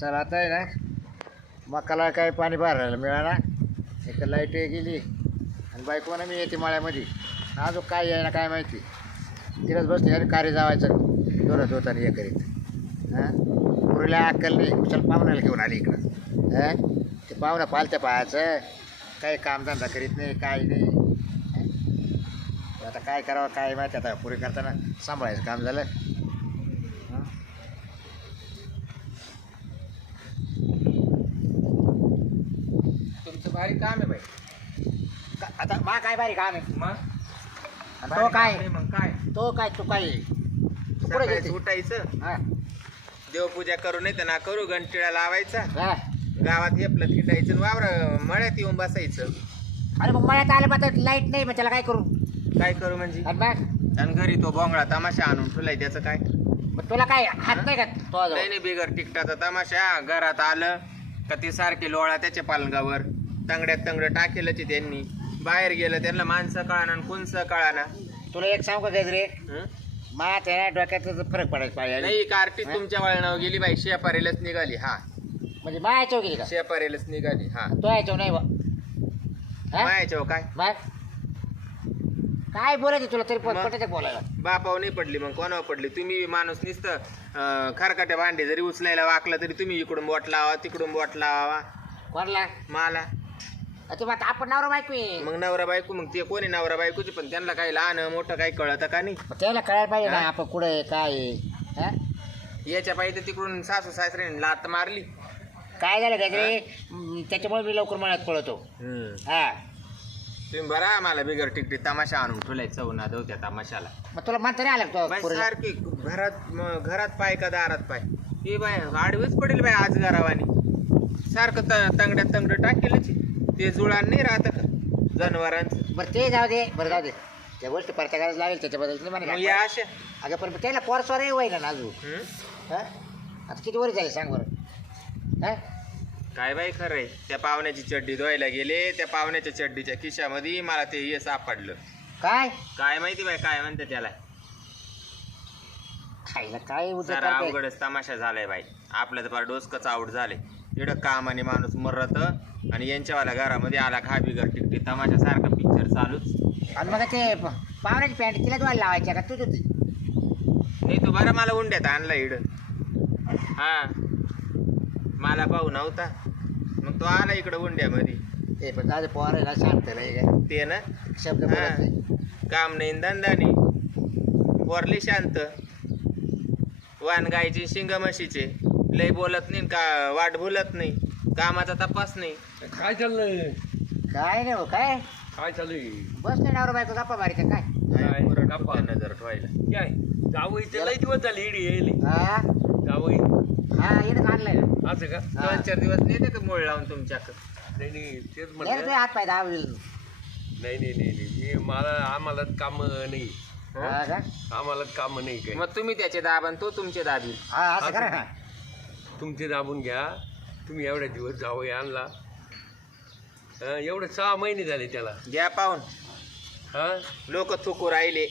चल आता आहे ना मकाला काय पाणी भरायला मिळाला. एक लाइट गेली आणि बायको म्हणा मी येते मळ्यामध्ये. अजून काय आहे ना काय माहिती. तिलाच बसली अरे कार्य जावायचं. दोनच होता हे करीत. हां? पुरीला अक्कल नाही. चल पाहुण्याला घेऊन आली इकडं. हां? ते पाहुणा पालत्या पाहायचं काही कामधंदा करीत नाही काय नाही. आता काय करावं काय माहिती आता पुरी करताना सांभाळायचं काम झालं. भारी काम आहे का- आता मा काय बारी काम आहे? मग तो भारी काय? काम आहे मग काय? तो काय तू काय? तू कुठे सकाळी गेलती? उठायचं. हा. देवपूजा करू नाही तर ना करू घंटिळा लावायचा. हा. गावात हेपलं हिंडायचं वावर मळ्यात येऊन बसायचं. अरे मग मळ्यात आलं मग लाइट नाही मग त्याला काय करू? काय करू म्हणजे? आणि घरी तो बोंगळा तमाशा आणून ठेवलाय त्याचं काय? मग तुला काय हात नाही का तो नाही नाही बिगर तिकटाचा तमाशा. घरात आलं का ती सारखी लोळा त्याच्या पालंगावर. तंगड्यात तंगड टाकेलच आहे त्यांनी. बाहेर गेलं त्यांना माणसं कळाना आणि कुणसं कळाना. तुला एक सांगू का गजरे? हं? ना डोक्यात फरक पडायला पाहिजे. नाही कार्टी तुमच्या वळणावर गेली बाई शेपारेलच निघाली हा. म्हणजे मायाच्या गेली का? शेपारेलच निघाली हा. तो यायचो नाही बा. हा? मायाच्या काय? मग काय बोलायचं तुला तरी मग? पटत बोलायला. बापावर नाही पडली मग कोणावर पडली? तुम्ही माणूस नुसतं खरकाट्या भांडे जरी उचलायला वाकला तरी तुम्ही इकडून बोट लावा तिकडून बोट लावा. कोणला? मला. ते मग आपण नवरा बायको आहे. मग नवरा बायको मग ते कोणी नवरा बायकोची? पण त्यांना काही लहान मोठं काही कळत का नाही? मग त्याला कळायला पाहिजे ना? आपण कुठे आहे काय आहे हा? याच्या पाहिजे तिकडून सासू सासऱ्याने लात मारली. काय झालं हम्म, त्याच्यामुळे मी लवकर मनात पळतो. हा. तुम्ही बरा मला बिगर टिकटी तमाशा आणून ठेवलाय चवना देऊ त्या तमाशाला. मग तुला म्हणता नाही आलं का तो बाई पोरीला? सारखी घरात म- घरात पाय का दारात पाय? हे बाय आडवीच पडेल बाय आज घरावानी. सारखं त तंगड्यात तंगड टाकेलच ते जुळान नाही राहत का? जनावरांचं. बरं ते जाऊ दे. बरं जाऊ दे. त्या गोष्टी प्रत्येकाला लावेल त्याच्याबद्दल नाही मग म्हणा या अशा. अगं पण त्याला पोरस्वरही होईना ना अजून. हं? हा? आता किती वर झाले सांग बरं. हा? काय बाई खरंय त्या पाहुण्याची चड्डी धुवायला गेले त्या पाहुण्याच्या चड्डीच्या खिशामध्ये मला ते हे सापडलं. काय? काय माहिती बाई काय म्हणते त्याला? खायला काय उद्या जरा करताय? अवघडच तमाशा झालाय बाई. आपलं तर फार डोसकच आवड झाले इकडं काम आणि माणूस मरत आणि यांच्यावाल्या घरामध्ये आला खा बिगर टिकटी तमाशा सारखा पिक्चर चालूच. आणि मग ते प- पाहुण्याची पॅन्ट तिला तुम्हाला लावायची का? तू तुझी नाही तो बरं मला उंड्यात आणला इड. हा. मला भाऊ नव्हता. मग तो आला इकडं उंड्यामध्ये. ते पण जाऊ दे पोर आहे ना शांत नाही काय ते ना? शब्द हा. बोलत नाही. काम नाही धंदा नाही वरले शांत. वान गायचे शिंग म्हशीचे लय बोलत नाही का वाट भुलत नाही. कामाचा तपास नाही. काय चाललंय? काय नाही हो काय? काय चाललंय? बस नाही नावर बायको गप्पा मारी काय? काय? पुरं गप्पा. नजर ठेवायला. काय जावं इथे लई दिवस झाले इडी येईल हा? जावं हा येणं आणलंय ना असं का. दोन चार दिवस नेते का मूळ लावून तुमच्याकडं? नाही नाही तेच म्हणलं. हात पाय दाबले. नाही नाही नाही नाही मी मला आम्हाला काम नाही. हा का? आम्हाला काम नाही काय. मग तुम्ही त्याचे दाब आणि तो तुमचे दाबी हा असं करा ना. तुमचे दाबून घ्या. तुम्ही एवढ्या दिवस जावं आणला. हं, एवढे सहा महिने झाले त्याला. घ्या पाहून. हा? लोक थुकू राहिले.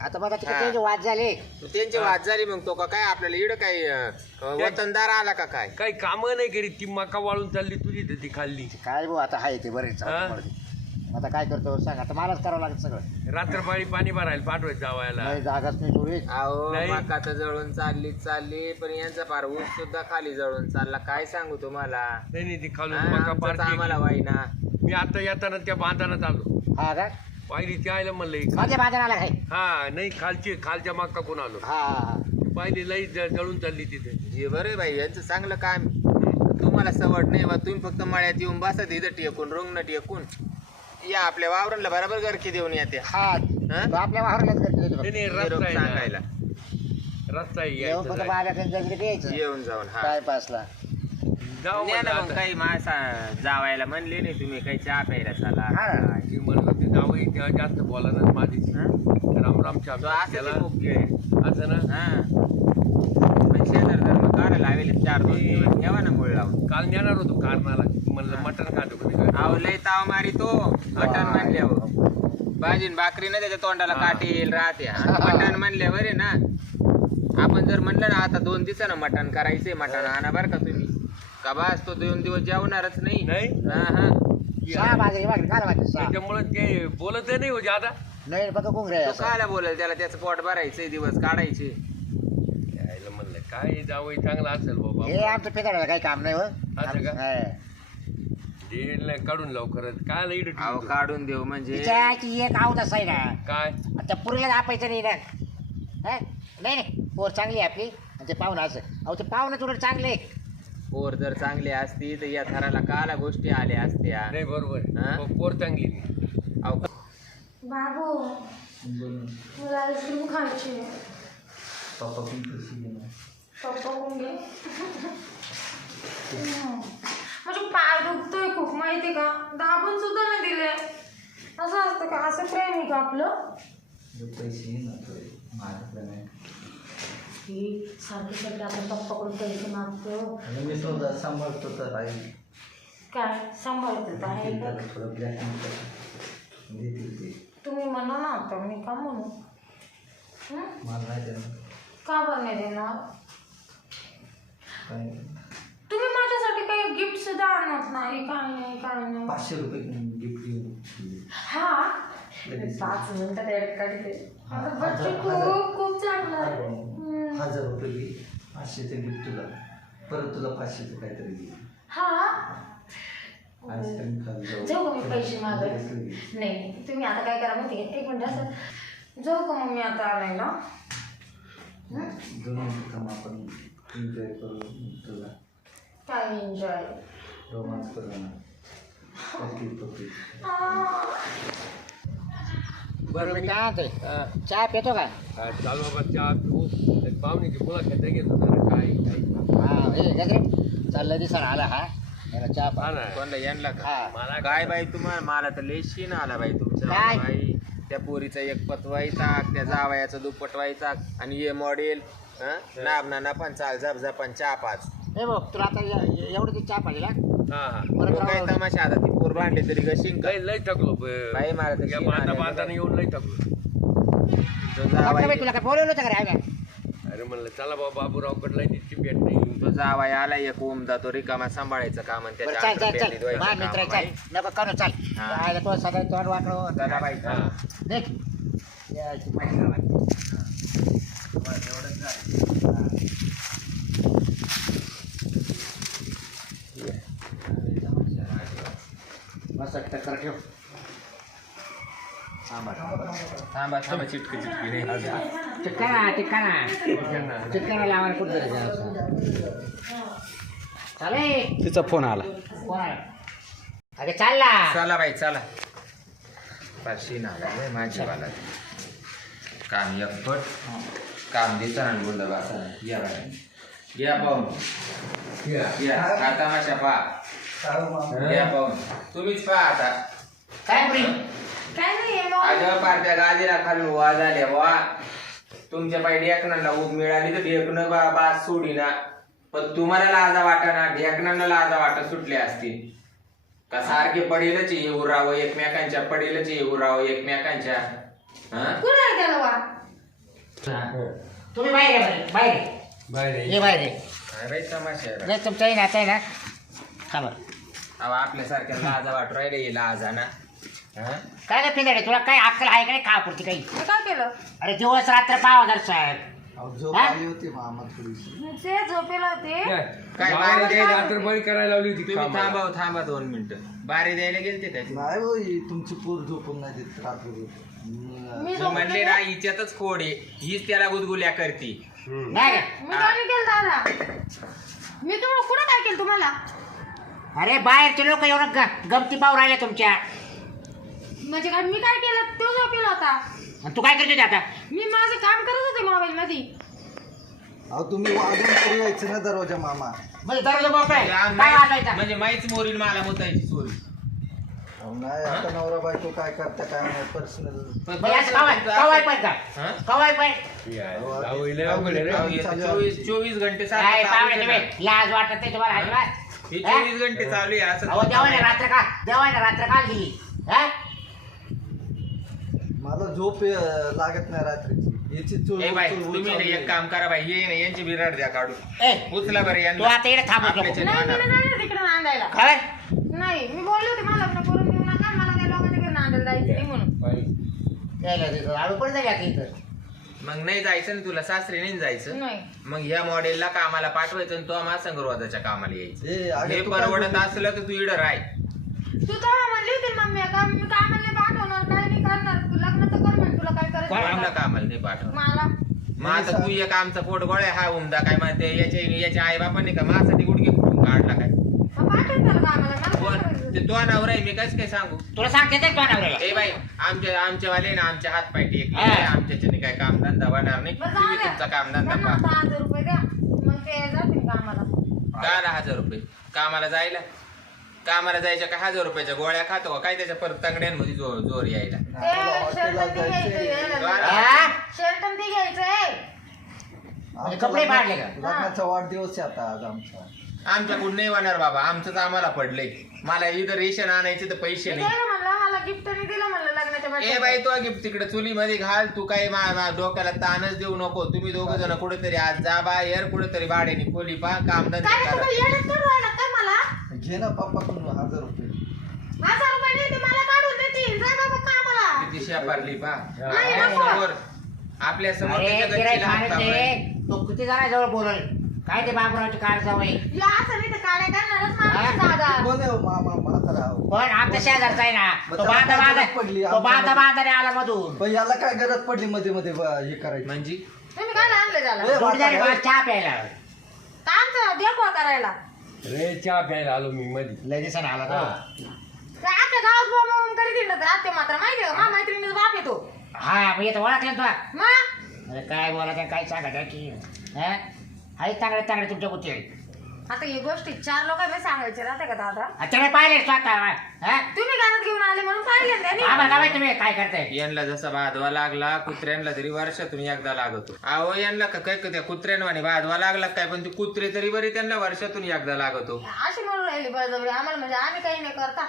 आता बघा तिकडे हा. त्यांचे वाद झाले. मग त्यांची वाद झाली मग तो का काय आपल्याला इड काय अं, वतनदार आला का काय? काही काम नाही करीत. ती मका वाळून चालली तुझी तर ती खाल्ली. काय भाऊ आता हाय ते बरे हा? आता काय करतो सांग आता मलाच करावं लागत सगळं. रात्रपाळी पाणी भरायला पाठवायचं जावायला. नाही जागाच नाही थोडी. अहो नाही. मका तर जळून चालली चालली पण यांचा फार ऊस सुद्धा खाली जळून चालला. काय सांगू तुम्हाला? नाही नाही ती खालून हा, मका आम्हाला वाईना. मी आता येताना त्या बांधानात आलो हा का? पाहिली ती आयला म्हणलं माझ्या बाजार आला काय? हा नाही खालची खालच्या मक्का कोण आलो? हा हा, हा. पाहिली लई ज- जळून चालली तिथे. जे बरं बाई यांचं चांगलं काम तुम्हाला सवड नाही बा तुम्ही फक्त मळ्यात येऊन बसा इथं टेकून रुंगण टेकून. या आपल्या वावराला बरोबर गरकी देऊन येते हा हा? तो आपल्या वावरलाच करतो. नाही नाही निरोप रस्ता आहे ना. सांगायला रस्ता आहे येऊन यायचा फक्त जायचा. माझ्याकडे जगले यायचं येऊन जाऊन हा काय पासला जाऊ नाही ना म्हणलं मग आता. काही मासा जावायला म्हणले नाही तुम्ही काही चहा प्यायला चला हा. ती म्हणलं ते जावई त्या जास्त बोला ना माझी हा? राम राम तो असं ना हा पण शेजार धर्म काढा लावेल चार दोन दिवस. ठेवा ना मुळ लावून. काल नेणार होतो कारणाला. म्हणलं मटण खातो अहो लय ताव मारी तो. मटण म्हणल्यावर भाजीन भाकरी ना त्याच्या तोंडाला हा. काठी येईल राहते. मटण म्हणल्यावर आहे ना आपण जर म्हणलं ना आता दोन दिवसानं मटण करायचंय मटण आणा बरं का तुम्ही. का बस तो दोन दिवस जेवणारच नाही. नाही? हा हा. सहा सहा त्याच्यामुळे ते बोलत नाही हो ज्यादा नाही बघा कोंगरे तो कायला बोलेल त्याला त्याचं पोट भरायचंय दिवस काढायचे. यायला म्हणलं काय जावं चांगलं असेल बाबा हे आमचं पेदाडाला काही काम नाही हो असं का? हा. काढून लवकरच काय लई अहो? काढून देऊ म्हणजे तिच्या एक आवत आहे ना काय त्या पुरीला दापायचं नाही ना हा? नाही नाही पोर चांगली आहे आपली आणि ते पाहुणं असं अहो ते पाहुणं तुला चांगले पोर जर चांगली असती तर या थराला काला गोष्टी आल्या असत्या नाही बरोबर हा? आहे. पोर चांगली नाही. अहो बाबू मला आईस्क्रीम खायची आहे. पप्पा घे. म्हणजे पाय दुखतोय खूप माहिती का? दाबून सुद्धा नाही दिले. असं असतं का? असं प्रेम आहे का आपलं? ही सारखी सारखी आपण पप्पाकडून पैसे मागतो. मी स्वतः सांभाळतो तर आई काय? सांभाळतात आहे का? देतील ते. तुम्ही म्हणा ना आता मी का म्हणू? हं? मला नाही देणार. का बरं नाही देणार? काय? तुम्ही माझ्यासाठी काही गिफ्ट सुद्धा आणत नाही काय नाही काय नाही. पाचशे रुपये गिफ्ट देऊ हा? पाच मिनिटात ऍड काढते आता बच्चे खूप खूप चांगलं आहे. हम्म. हजार रुपये घे पाचशेचं गिफ्ट तुला. परत तुला पाचशेचं काहीतरी घे हा? आईस्क्रीम खात जाऊ. का मी पैसे घे. नाही तुम्ही आता काय करा माहिती आहे? एक मिनिट असं. जाऊ का मग मी आता आणायला? दोन मिनिटं थांब आपण. एन्जॉय करू तुला. काय एन्जॉय रोमांस ना. बरं मी काय हा. चहा पितो का? चाल बाबा चहा पिऊ. एक पाहुण्याची मुलाखत घेतो जरा काय काय? हा हे गजरे चाललं दिसायला आला हा. याला चहा हा पा ना. कोणला यांना का? हा. मला काय बाई तुम्हाला मला तर लय शीन आला बाई तुमच्या काय? बाई. त्या पोरीचा एक पतवायचा त्या जावयाचा दुप्पट व्हायचा आणि हे मॉडेल नाब ना नफान चाल झप झपान चहा पाच. हे बघ तुला आता ए- एवढं ते चहा पाहिजे ना हा हा. बरं तो काय राव. तमाशा आता ती पोर भांडली तरी कशी लय लय टाकलो बाई मला तर या बांधा. बांधाने येऊन लय टाकलो तो डॉक्टर बाई, जावाई तुला काय बोलवलं होतं का रे? आव्या? अरे म्हणलं चला बाबा बाबूरावकडला तिची भेट नाही तो जावाई आला एक ओमदा तो रिकामा सांभाळायचं काम आणि बरं त्याच्या चल चल अंतर चल. पेंडीत व्हायचं माझ्या काम, मित्र बाई. चल नको करू चल. हा. आयला तो सगळं तोंड वाकडं चला. बाई हा देख टक्कर ठेव. थांबा, थांबा. थांबा थांबा चिटकी चिटकी. नाही चिटकाना चिटकाना चिटकाना लावायला कुठं तरी जायचं. चाले. तिचा फोन आला. कोण आहे? अरे चालला. चला बाई चला. पाचशे आला माझी वाला काम एकपट काम देताना बोललं बसा या बाई. या पाहून. या. हा तमाशा पहा? या पाहून. तुम्हीच पहा आता. काय पुरी काय नाही आज पार्ट्या गादीला खालून वा झाल्या वा तुमच्या पाय ढेकणाला ऊब मिळाली तर ढेकणं बा बास सोडी ना पण तुम्हाला लाजा वाटाना ढेकणाला लाजा वाटा सुटले असतील. का सारखे पडेलच येऊ राहावं एकमेकांच्या पडेलच येऊ राहावं एकमेकांच्या हा? कुठं आहे त्याला वा तुम्ही बाहेर आहे बरं, बाहेर आहे. बाहेर ये. ये बाहेर आहे. तमाशा. नाही तुमचं आहे ना आता आहे ना थांबा अहो आपल्यासारख्या लाजा वाटू राहिले हे लाजा ना हा? काय नाही पिंदडे तुला काय अक्कल आहे का नाही का पुरती काही मी काय केलं अरे दिवस रात्र पाव हजार साहेब अहो, झोप हा? आली होती मामा थोडीशी ते झोपेला होते काय? बाहेर बाहेर रात्रभर करायला लावली होती तुम्ही कामाला. थांबा हो, थांबा दोन मिनिटं बारी द्यायला गेलते काय नाही हो ही तुमची पोर झोपून नाही देत रात्री मी तू म्हणले ना हिच्यातच खोड आहे. हीच त्याला गुदगुल्या करते. नाही का? मी काय नाही केलं दादा. मी तुम्हाला कुठं काय केलं तुम्हाला? अरे बाहेरचे लोक एवढं ग- गमती पाव राहिले तुमच्या. म्हणजे काय मी काय केलं? तो झोपेला होता. आणि तू काय करते आता? मी माझं काम करत होते मोबाईल मध्ये. अहो तुम्ही वाजून तरी यायचं ना दरवाजा मामा. म्हणजे दरवाजा मोकळा आहे. म्हणजे काय वाजवायचा माहीत- म्हणजे माहीच मोरील मला मुतायची चोरी अहो, नाही आता नवरा बायको काय करता काय नाही पर्सनल म्हणजे असं कवाय कवाय पण हा? कवाय पण हे चोवीस चोवीस घंटे काय पाहुणे तुम्ही? लाज वाटत नाही तुम्हाला? अजिबात? ना. हा? चोवीस घंटे चालू आहे असं अहो देवाने रात्र का देवाने रात्र का दिली. हा? मला झोप अं, लागत नाही रात्रीची. याची चूल ए बाई चूल तुम्ही ना चालू एक काम करा बाई ये ना यांची बिराड द्या काढू ए उचला बरं तू यांना आता इकडे थांबू नको. आपल्याच्या नाही मी होणार. नाही जाणार तिकडे नांदायला. काय? नाही मी बोलले होते मला लग्न करून देऊ नका मला लोकांच्या घरी जायचं नाही म्हणून. पण इथं? मग नाही जायचं ना तुला सासरी नाही जायचं? नाही. मग ह्या मॉडेलला कामाला पाठवायचं आणि तो मासंगरवादाच्या कामाला यायचं. अगं हे तू काय परवडत बोलते? असलं तर तू इडर आहे तू तेव्हा म्हणली होती मम्मी का मी कामाला पाठवणार काय नाही करणार. तू लग्न तर कर म्हणे तुला काय कोणाला करायचं कामाला नाही पाठव मला. मग आता तू एक आमचा पोट गोळ्या हा उमदा काय म्हणते याच्या याच्या आई बापाने का माझ्यासाठी गुडघे फुटून काढला काय? मग पाठवून त्याला कामाला मला काय कोण करायचं? ते तो नवरा आहे मी कस काय सांगू? तुला सांगते ते ए बाई आमच्या आमच्या वाले ना आमच्या हात पाय टेक हा. आमच्याच्याने काय काम धंदा होणार नाही. बरं तुम्ही जाऊ तुमचा द्या. काम धंदा त्यांना पहा. आता हजार रुपये द्या. मग ते जातील कामाला. दहा हजार रुपये? कामाला जायला? कामाला जायच्या का हजार रुपयाच्या गोळ्या खातो का? काय त्याच्या परत तंगड्यांमध्ये जोर जोर यायला? शर्ट ते घ्यायचंय. म्हणजे कपडे पाडले का? लग्नाचा वाढदिवस आहे आता आज आमचा. आमच्याकडून नाही होणार बाबा. आमचंच आम्हाला पडलंय. मला इथं रेशन आणायचे तर पैसे नाही. द्यायला म्हणलं मला गिफ्ट नाही दिलं म्हणलं लग्नाच्या ए. बाई तो गिफ्ट तिकडे चुलीमध्ये घाल. तू काही मा- मा- डोक्याला ताणच देऊ नको. तुम्ही दोघ जण कुठेतरी आज जा बाहेर. कुठेतरी भाड्याने खोली पा काम धंदा काय करा. तुम्ही करू मला? घे ना पप्पाकडून हजार रुपये. हजार रुपये नाही ते मला काढून देतील. जा बाबा कामाला. किती शेपारली पा नाही, नको. समोर. आपल्यासमोर अरे त्याच्या गिराईक गच्चीला हात माणूस लावलाय. आहे. तो किती जणांजवळ बोलल. काय ते बाबरावची कार जावई या असं नाही तर काड्या करणारच माणूस दादा कोण आहे हो? मामा म्हातारा हो. पण आमच्या शेजारचा आहे ना. मग तो त्याला बांधा काय बांधा गरज पडली? तो बांधा बांधाने आला मधून. पण याला काय गरज पडली मध्ये मध्ये ब- हे करायचं? म्हणजे? तुम्ही काय आणले त्याला? ए, जोडीदारी बाबा, बा चहा प्यायला. कामचं देखवा करायला? रे चहा प्यायला आलो मी मध्ये लय दिवसाने आला तो ते आख्या गावात बोंबाबोंब करीत हिंडत राहते मात्र माहिती आहे का? मा मैत्रिणीचा बाप येतो. हा मग येतो ओळखलं ना तुला? मग? अरे काय बोला काय सांगा की हा? आहे चांगले चांगले तुमच्या कुठे आता ही गोष्टी चार लोकांना सांगायचे राहते का दादा? त्याने पाहिले स्वतः हा? तुम्ही घरात घेऊन आले म्हणून पाहिले त्यांनी आम्हाला तुम्ही काय करताय. यांना जसा बाधवा लागला कुत्र्यांना तरी वर्षातून एकदा लागतो. अहो यांना का काय त्या कुत्र्यांवाने बाधवा लागला काय? पण ते कुत्रे तरी बरी त्यांना वर्षातून एकदा लागतो. अशी म्हणून राहिली बळजबरी. आम्हाला म्हणजे आम्ही काही नाही करता.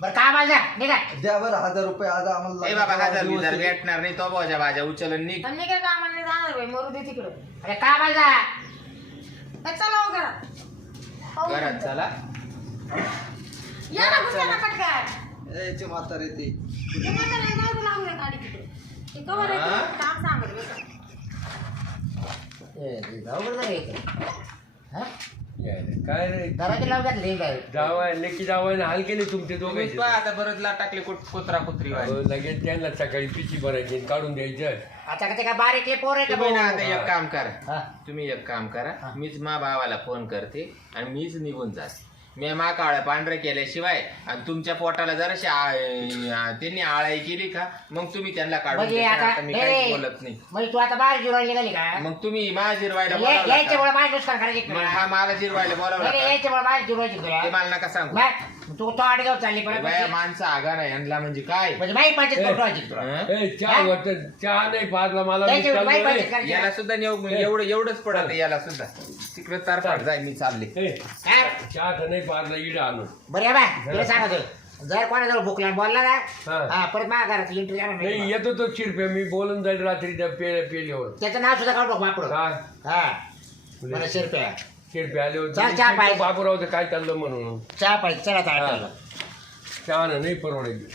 बरं कामाला जा? निघा. द्या बरं हजार रुपये आज आम्हाला ए बाबा हजार आहे. भेटणार नाही तो भाज्या भाज्या उचलन निघ. आणि मी काय कामाला नाही जाणार बाई मरू दे तिकडं. अरे कामाला जा? ए, चला हो घरात. हो घरात. चला या ना घुसा ना पटकन ए, याचे म्हातारे ते ते म्हणतात जाऊ गाडी तिकडे ते कवर आहे? ते, काम सांगत बसा. ए, जाऊ बरं जरा इकडे. हा? काय रे? जावाय लेकी जावायला हाल केले तुमचे तुम्हीच पहा आता बरंच टाकले कुत्रा कुत्री अहो, लगेच त्यांना सकाळी पिची भरायची आणि काढून द्यायचं. आता का ते काय बारीक आहे पोर आहे का तुम्ही ना आता? एक काम करा. हा. तुम्ही एक काम करा. हा. मीच मा भावाला फोन करते आणि मीच निघून जाते. मी मा काळ्या पांढऱ्या केल्याशिवाय आणि तुमच्या पोटाला जराशी आ- त्यांनी आळाई केली का? मग तुम्ही त्यांना काढून म्हणजे. आता आता मी बोलत नाही. म्हणजे तू आता बाहेर निघाली का? मग तुम्ही मा जिरवायला ये- बोलावलं यायच्यामुळे का? माझी नुकसान करायची मग हा मला जिरवायला बोलावला का? यायच्यामुळे तुला. मला नका सांगू. मग तू तो आडगाव चालली ए परत बाया, म्हणजे माणसं आगा नाही यांना म्हणजे काय? माही पंचायत ए. पटवायची तुला. हं? ए चहा वाटत चहा नाही पाजला मला मी त्याच्यावर माही चाललोय. पंचायत करायची. याला सुद्धा नेऊ एवढं एवढंच पडत याला सुद्धा. तिकडे तारफाट जाय मी चालले. काय? चहा तर नाही पाजला इड आणून. बरं या बाय. तुला सांगतो. जर कोणाजवळ भूक लागून बोलला ना. हा. हा परत माझ्या घरात इंटरव्ह्यू येणार नाही नाही येतो तो चिरपे मी बोलून जाईल रात्री त्या पे पेल्यावर. त्याचं नाव सुद्धा काढू काय हा. मला शिरप्या चिरपे आले चल, चहा पाहिजे. होते बाबूराव काय चाललं म्हणून. चहा पाहिजे. चला आता. हा. चहा नाही परवडायची